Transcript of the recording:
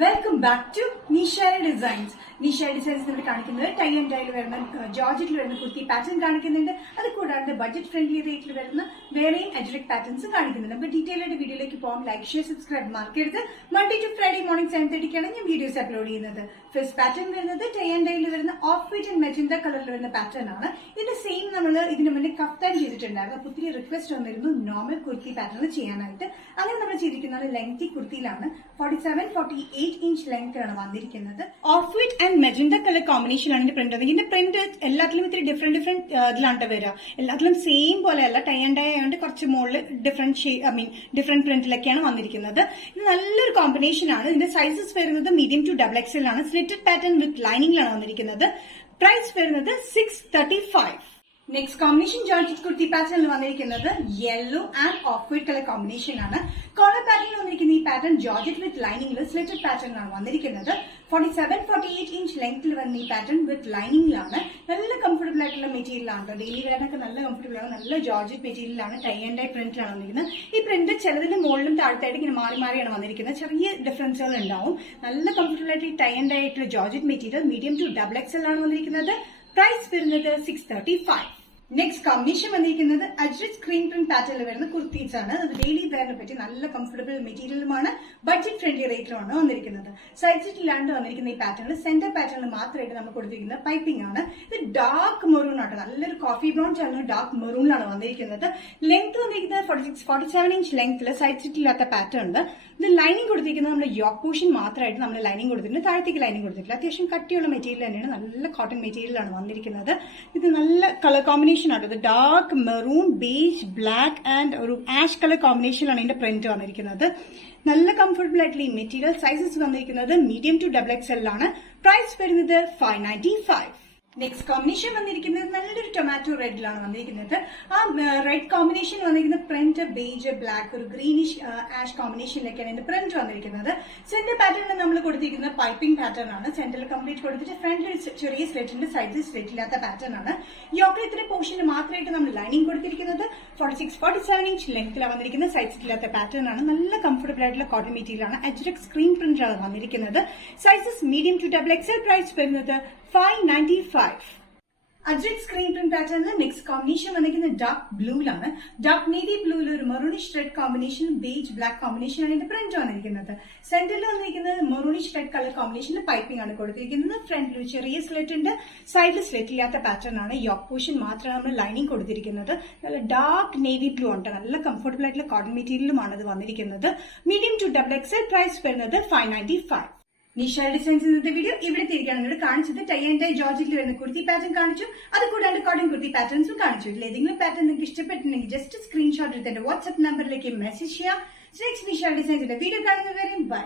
Welcome back to Nishara designs. Nishara designs നമ്മൾ കാണിക്കുന്നത് tie and ഡൈയിൽ വരുന്ന ജോർജറ്റിൽ വരുന്ന കുർത്തി പാറ്റേൺ കാണിക്കുന്നുണ്ട്. അത് കൂടാതെ ബഡ്ജറ്റ് ഫ്രണ്ട്ലി റേറ്റിൽ വരുന്ന വേറെയും അജ്രക് പാറ്റേൺസ് കാണിക്കുന്നുണ്ട്. നമുക്ക് ഡീറ്റെയിൽ ആയിട്ട് വീഡിയോയിലേക്ക് പോകാം. ലൈക്ക്, ഷെയർ, സബ്സ്ക്രൈബ് മറക്കരുത്. മൺഡേ ടു ഫ്രൈഡേ മോർണിംഗ് 7:30 ഞാൻ വീഡിയോസ് അപ്ലോഡ് ചെയ്യുന്നത്. ഫസ്റ്റ് പാറ്റേൺ വരുന്നത് ടൈ ആൻഡ് ഡൈയിൽ വരുന്ന ഓഫ് വൈറ്റ് ആൻഡ് മെജന്ത കളറിൽ വരുന്ന പാറ്റേൺ ആണ്. ഇത് സെയിം നമ്മൾ ഇതിന് മുന്നേ കഫ്താൻ ചെയ്തിട്ടുണ്ടായിരുന്നു. അപ്പൊ ഒത്തിരി റിക്വസ്റ്റ് വന്നിരുന്നു നോർമൽ കുർത്തി പാറ്റേൺ ചെയ്യാനായിട്ട്. അങ്ങനെ നമ്മൾ ചെയ്തിരിക്കുന്നത് ലെങ്തി കുർത്തിയിലാണ്. 47-48 ഇഞ്ച് ലെങ്ത്തിലാണ് വന്നിരിക്കുന്നത്. Of white and magenta colour കോമ്പിനേഷനാണ് ഇതിന്റെ പ്രിന്റ്. ഇതിന്റെ പ്രിന്റ് എല്ലാത്തിലും ഇത്തിരി ഡിഫറെന്റ് ഇതിലാണ് വരിക. എല്ലാത്തിലും സെയിം പോലെയല്ല. ടൈ ആൻഡ് ഡൈ ആയതുകൊണ്ട് കുറച്ച് മുകളിൽ ഡിഫറെന്റ് പ്രിന്റിലൊക്കെയാണ് വന്നിരിക്കുന്നത്. ഇത് നല്ലൊരു കോമ്പിനേഷൻ ആണ്. ഇതിന്റെ സൈസസ് വരുന്നത് മീഡിയം ടു XXL ആണ്. സ്ലിറ്റഡ് പാറ്റേൺ വിത്ത് ലൈനിങ്ങിലാണ് വന്നിരിക്കുന്നത്. പ്രൈസ് വരുന്നത് 635. നെക്സ്റ്റ് കോമ്പിനേഷൻ ജോർജറ്റ് കുർത്തി പാറ്റേണിൽ വന്നിരിക്കുന്നത് yellow and of white colour combination ആണ്. കോളർ പാറ്റേണിൽ വന്നിരിക്കുന്ന ഈ പാറ്റേൺ ജോർജറ്റ് വിത്ത് ലൈനിങ്ങിൽ സ്ലിറ്റഡ് പാറ്റേണിലാണ് വന്നിരിക്കുന്നത്. 47-48 ഇഞ്ച് ലെങ്ത്തിൽ വന്ന ഈ പാറ്റേൺ വിത്ത് ലൈനിങ്ങിലാണ്. നല്ല കംഫർട്ടബിൾ ആയിട്ടുള്ള മെറ്റീരിയലാണ്. ഡെയിലി വെയറിനൊക്കെ നല്ല കംഫർട്ടബിൾ ആണ്. നല്ല ജോർജറ്റ് മെറ്റീരിയലാണ്. ടൈ ആൻഡ് ഡൈ പ്രിന്റിലാണ് വന്നിരിക്കുന്നത്. ഈ പ്രിന്റ് ചിലതിന്റെ മുകളിലും താഴത്തായിട്ട് ഇങ്ങനെ മാറി മാറിയാണ് വന്നിരിക്കുന്നത്. ചെറിയ ഡിഫറൻസുകൾ ഉണ്ടാവും. നല്ല കംഫർട്ടബിൾ ആയിട്ട് ഈ ടൈ ആൻഡ് ഡൈ ആയിട്ടുള്ള georgette material medium to XXL ആണ് വന്നിരിക്കുന്നത്. പ്രൈസ് വരുന്നത് 635. നെക്സ്റ്റ് കോമ്പിനേഷൻ വന്നിരിക്കുന്നത് അജ്രക് സ്ക്രീൻ പ്രിന്റ് പാറ്റേണിൽ വരുന്ന കുർത്തീസ് ആണ്. അത് ഡെയിലി വെയറിനെ പറ്റി നല്ല കംഫർട്ടബിൾ മെറ്റീരിയലുമാണ്. ബഡ്ജറ്റ് ഫ്രണ്ട്ലി റേറ്റിലാണ് വന്നിരിക്കുന്നത്. സൈഡിലാണ്ട് വന്നിരിക്കുന്ന ഈ പാറ്റേണിൽ സെന്റർ പാറ്റേണിൽ മാത്രമായിട്ട് നമ്മൾ കൊടുത്തിരിക്കുന്ന പൈപ്പിംഗ് ആണ്. ഇത് ഡാർക്ക് മെറൂൺ ആണ്. നല്ലൊരു കോഫി ബ്രൗൺ ചേർന്ന് ഡാർക്ക് മെറൂണിലാണ് വന്നിരിക്കുന്നത്. ലെങ്ത് വന്നിരിക്കുന്നത് 47 ഇഞ്ച് ലെങ്ത്തിൽ സൈഡിലാത്ത പാറ്റേൺ. ഇത് ലൈനിങ് കൊടുത്തിരിക്കുന്നത് നമ്മുടെ യോക്ക് പോർഷൻ മാത്രമായിട്ട് നമ്മൾ ലൈനിങ് കൊടുത്തിട്ടുണ്ട്. താഴത്തേക്ക് ലൈനിങ് കൊടുത്തിട്ടില്ല. അത്യാവശ്യം കട്ടിയുള്ള മെറ്റീരിയൽ തന്നെയാണ്. നല്ല കോട്ടൺ മെറ്റീരിയലാണ് വന്നിരിക്കുന്നത്. ഇത് നല്ല കളർ കോമ്പിനേഷൻ ആണ്. Dark maroon, beige, black and ഒരു ആഷ് കളർ കോമ്പിനേഷനിലാണ് ഇതിന്റെ പ്രിന്റ് വന്നിരിക്കുന്നത്. നല്ല കംഫർട്ടബിൾ ആയിട്ടുള്ള ഈ മെറ്റീരിയൽ സൈസസ് വന്നിരിക്കുന്നത് മീഡിയം ടു XXL ആണ്. പ്രൈസ് വരുന്നത് 595. നെക്സ്റ്റ് കോമ്പിനേഷൻ വന്നിരിക്കുന്നത് നല്ലൊരു ടൊമാറ്റോ റെഡിലാണ് വന്നിരിക്കുന്നത്. ആ റെഡ് കോമ്പിനേഷൻ വന്നിരിക്കുന്ന പ്രിന്റ് ബേജ്, ബ്ലാക്ക്, ഒരു ഗ്രീനിഷ് ആഷ് കോമ്പിനേഷനിലൊക്കെയാണ് ഇതിന്റെ പ്രിന്റ് വന്നിരിക്കുന്നത്. സെന്റർ പാറ്റേണിൽ നമ്മൾ കൊടുത്തിരിക്കുന്ന പൈപ്പിംഗ് പാറ്റേൺ ആണ്. സെന്ററിൽ കംപ്ലീറ്റ് കൊടുത്തിട്ട് ഫ്രണ്ടിൽ ചെറിയ സ്ലെറ്റിന്റെ സൈഡിൽ സ്ലെറ്റ് ഇല്ലാത്ത പാറ്റേൺ ആണ്. യോക്കിലത്തിന്റെ പോർഷന് മാത്രമായിട്ട് നമ്മൾ ലൈനിങ് കൊടുത്തിരിക്കുന്നത്. 46-47 ഇഞ്ച് ലെങ്ത്തിലാണ് വന്നിരിക്കുന്നത്. സൈസ് ഇല്ലാത്ത പാറ്റേൺ ആണ്. നല്ല കംഫർട്ടബിൾ ആയിട്ടുള്ള കോട്ടൺ മെറ്റീരിയൽ ആണ്. അജ്രക് സ്ക്രീൻ പ്രിന്റാണ് വന്നിരിക്കുന്നത്. Sizes medium to XXL. Price വരുന്നത് 595. അജ്രക് സ്ക്രീൻ പ്രിന്റ് പാറ്റേണിൽ നെക്സ്റ്റ് കോമ്പിനേഷൻ വന്നിരിക്കുന്നത് ഡാർക്ക് ബ്ലൂയിലാണ്. ഡാർക്ക് നേവി ബ്ലൂവിൽ ഒരു maroonish red combination, beige black കോമ്പിനേഷനാണ് ഇതിന്റെ പ്രിന്റ് വന്നിരിക്കുന്നത്. സെന്ററിൽ വന്നിരിക്കുന്നത് മെറൂണിഷ് റെഡ് കളർ കോമ്പിനേഷനിൽ പൈപ്പിംഗ് ആണ് കൊടുത്തിരിക്കുന്നത്. ഫ്രണ്ടിൽ ചെറിയ സ്ലെറ്റ് ഉണ്ട്. സൈഡിൽ സ്ലെറ്റ് ഇല്ലാത്ത പാറ്റേൺ ആണ്. യോക്ക് പോർഷൻ മാത്രമാണ് നമ്മൾ ലൈനിങ് കൊടുത്തിരിക്കുന്നത്. നല്ല ഡാർക്ക് നേവി ബ്ലൂ ഉണ്ട്. നല്ല കംഫർട്ടബിൾ ആയിട്ടുള്ള കോട്ടൺ മെറ്റീരിയലുമാണ് ഇത് വന്നിരിക്കുന്നത്. Medium to XXL. പ്രൈസ് വരുന്നത് 595. നിഷാര ഡിസൈൻസ് ഇന്നത്തെ വീഡിയോ ഇവിടെ തിരികെയാണ് നിങ്ങളോട് കാണിച്ചത്. ടൈ ആൻഡ് ഡൈ ജോർജറ്റിൽ വരുന്ന കുർത്തി പാറ്റേൺ കാണിച്ചു. അത് കൂടാണ്ട് കോട്ടൺ കുർത്തി പാറ്റേൺസും കാണിച്ചു. ഇതിൽ ഏതെങ്കിലും പാറ്റേൺ നിങ്ങൾക്ക് ഇഷ്ടപ്പെട്ടിട്ടുണ്ടെങ്കിൽ ജസ്റ്റ് സ്ക്രീൻഷോട്ട് എടുത്ത് എന്റെ വാട്സ്ആപ്പ് നമ്പറിലേക്ക് മെസ്സേജ് ചെയ്യാം. നെക്സ്റ്റ് നിഷാര ഡിസൈൻസിന്റെ വീഡിയോ കാണുന്നവരെയും ബൈ.